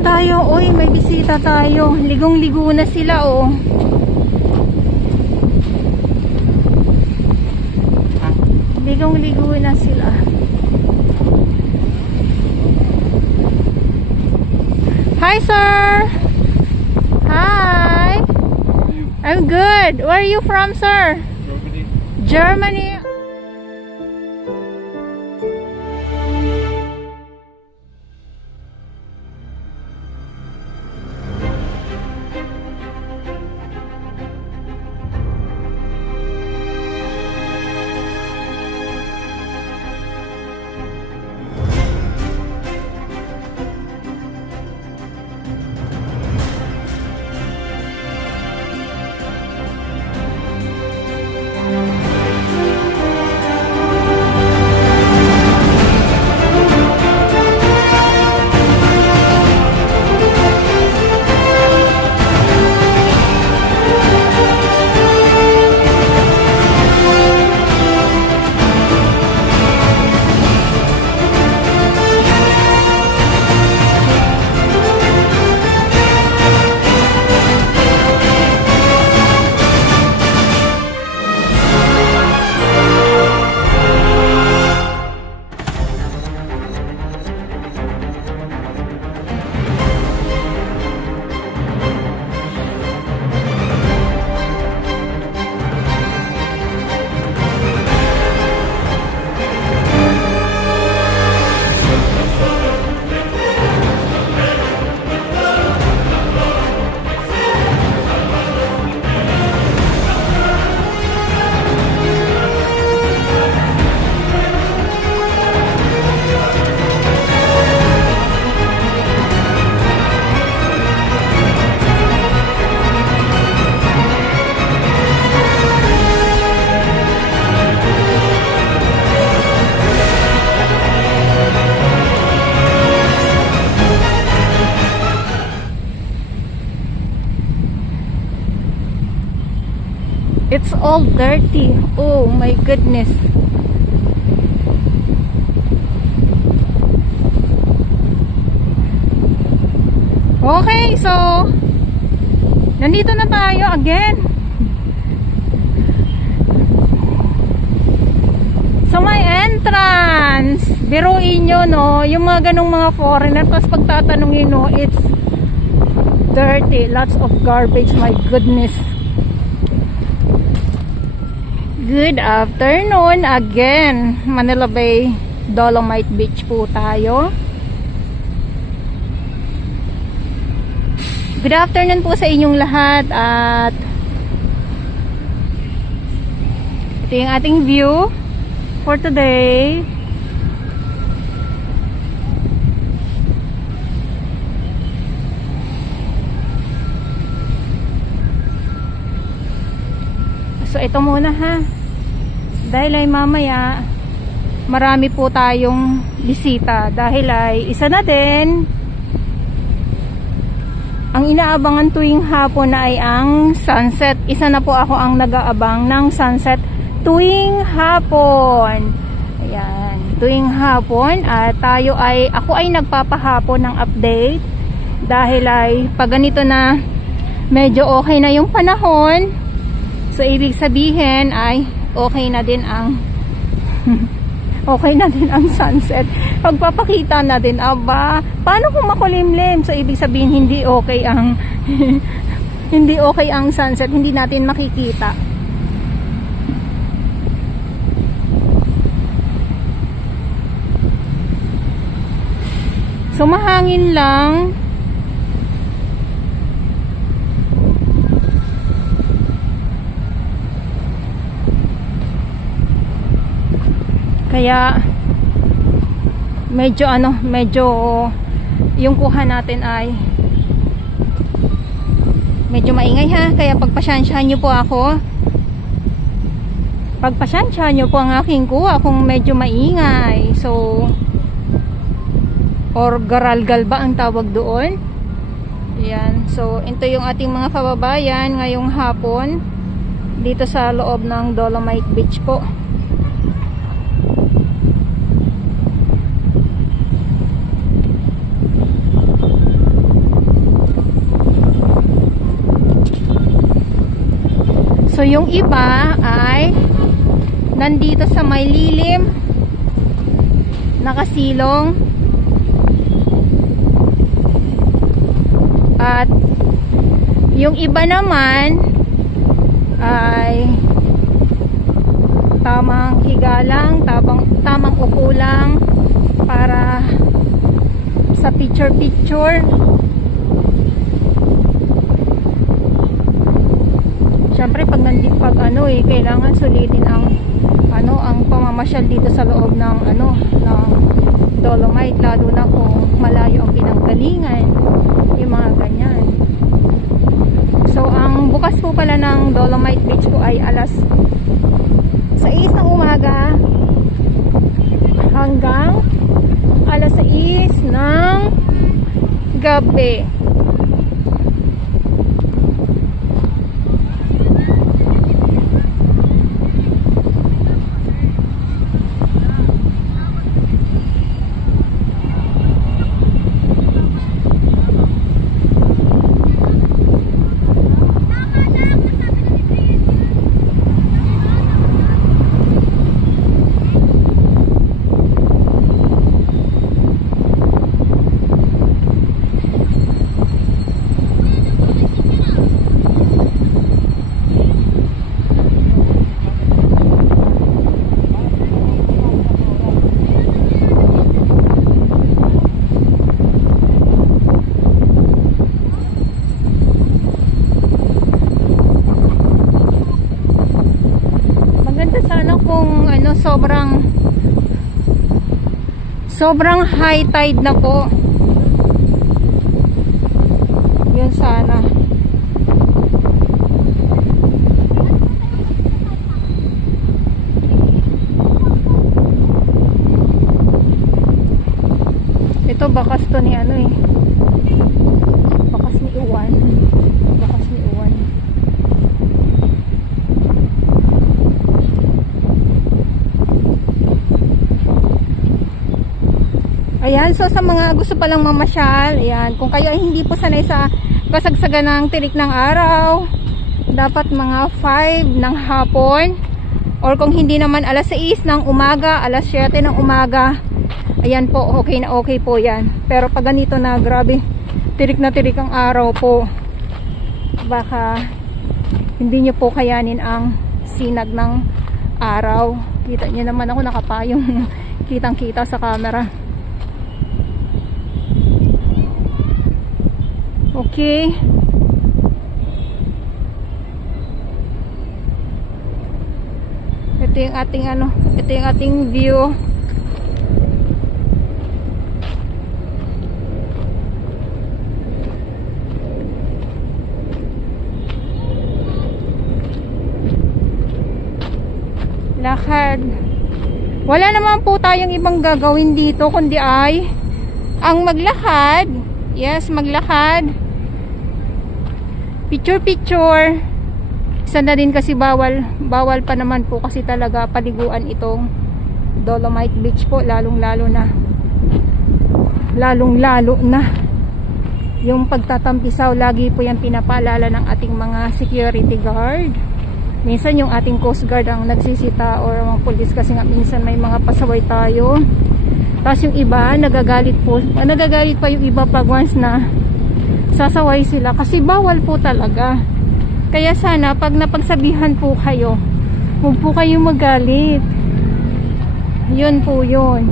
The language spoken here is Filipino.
naman tayo. Uy, may bisita tayo. Ligong-ligo na sila, oh. Ligong-ligo na sila. Hi, sir. Hi. I'm good. Where are you from, sir? Germany. Germany. It's all dirty. Oh my goodness. Okay, so nandito na tayo again. So may entrance. Biruin nyo, no? Yung mga ganong mga foreigner. Tapos pagtatanungin, no? It's dirty. Lots of garbage. My goodness. Good afternoon again. Manila Bay, Dolomite Beach po tayo. Good afternoon po sa inyong lahat. At ito yung ating view for today. So ito muna, ha. Dahil ay mamaya marami po tayong bisita. Dahil ay isa na din ang inaabangan tuwing hapon na ay ang sunset. Isa na po ako ang nag-aabang ng sunset tuwing hapon. Ayan, tuwing hapon. At ako ay nagpapahapon ng update. Dahil ay pag ganito na medyo okay na yung panahon, so ibig sabihin ay okay na din ang okay na din ang sunset. Pagpapakita na din, aba, paano kung makulimlim? So ibig sabihin hindi okay ang hindi okay ang sunset, hindi natin makikita. So mahangin lang. Kaya medyo yung kuha natin ay medyo maingay, ha. Kaya pagpasyansyahan nyo po ako. Pagpasyansyahan nyo po ang aking kuha kung medyo maingay. So or garalgal ba ang tawag doon? Yan. So ito yung ating mga kababayan ngayong hapon dito sa loob ng Dolomite Beach po. So yung iba ay nandito sa may lilim, nakasilong, at yung iba naman ay tamang higa lang, tamang upo lang para sa picture. Syempre pag kailangan sulitin ang pamamasyal dito sa loob ng ng Dolomite, lalo na kung malayo ang pinanggalingan, yung mga ganyan. So ang bukas po pala ng Dolomite Beach ko ay alas 6 ng umaga hanggang alas 6 ng gabi. Sobrang high tide na po. Yun sana. Ito bakas to ni bakas ni Iwan. Ayan, so sa mga gusto palang mamasyal, ayan, kung kayo ay hindi po sanay sa kasagsagan ng tirik ng araw, dapat mga 5 ng hapon, or kung hindi naman alas 6 ng umaga, alas 7 ng umaga, ayan po, okay na okay po yan. Pero pag ganito na, grabe, tirik na tirik ang araw po, baka hindi nyo po kayanin ang sinag ng araw. Kita nyo naman ako nakapayong kitang kita sa camera. Okay. Ito yung ating view. Lakad. Wala naman po tayong ibang gagawin dito kundi ay ang maglakad. Yes, maglakad. Picture. Isa na din kasi bawal pa naman po kasi talaga paliguan itong Dolomite Beach po, lalong lalo na yung pagtatampisaw. Lagi po yan pinapaalala ng ating mga security guard. Minsan yung ating coast guard ang nagsisita or mga police kasi nga minsan may mga pasaway tayo. Tapos yung iba nagagalit pa yung iba pag once na sasaway sila kasi bawal po talaga. Kaya sana pag napagsabihan po kayo, huwag po kayong magalit. Yun po yun.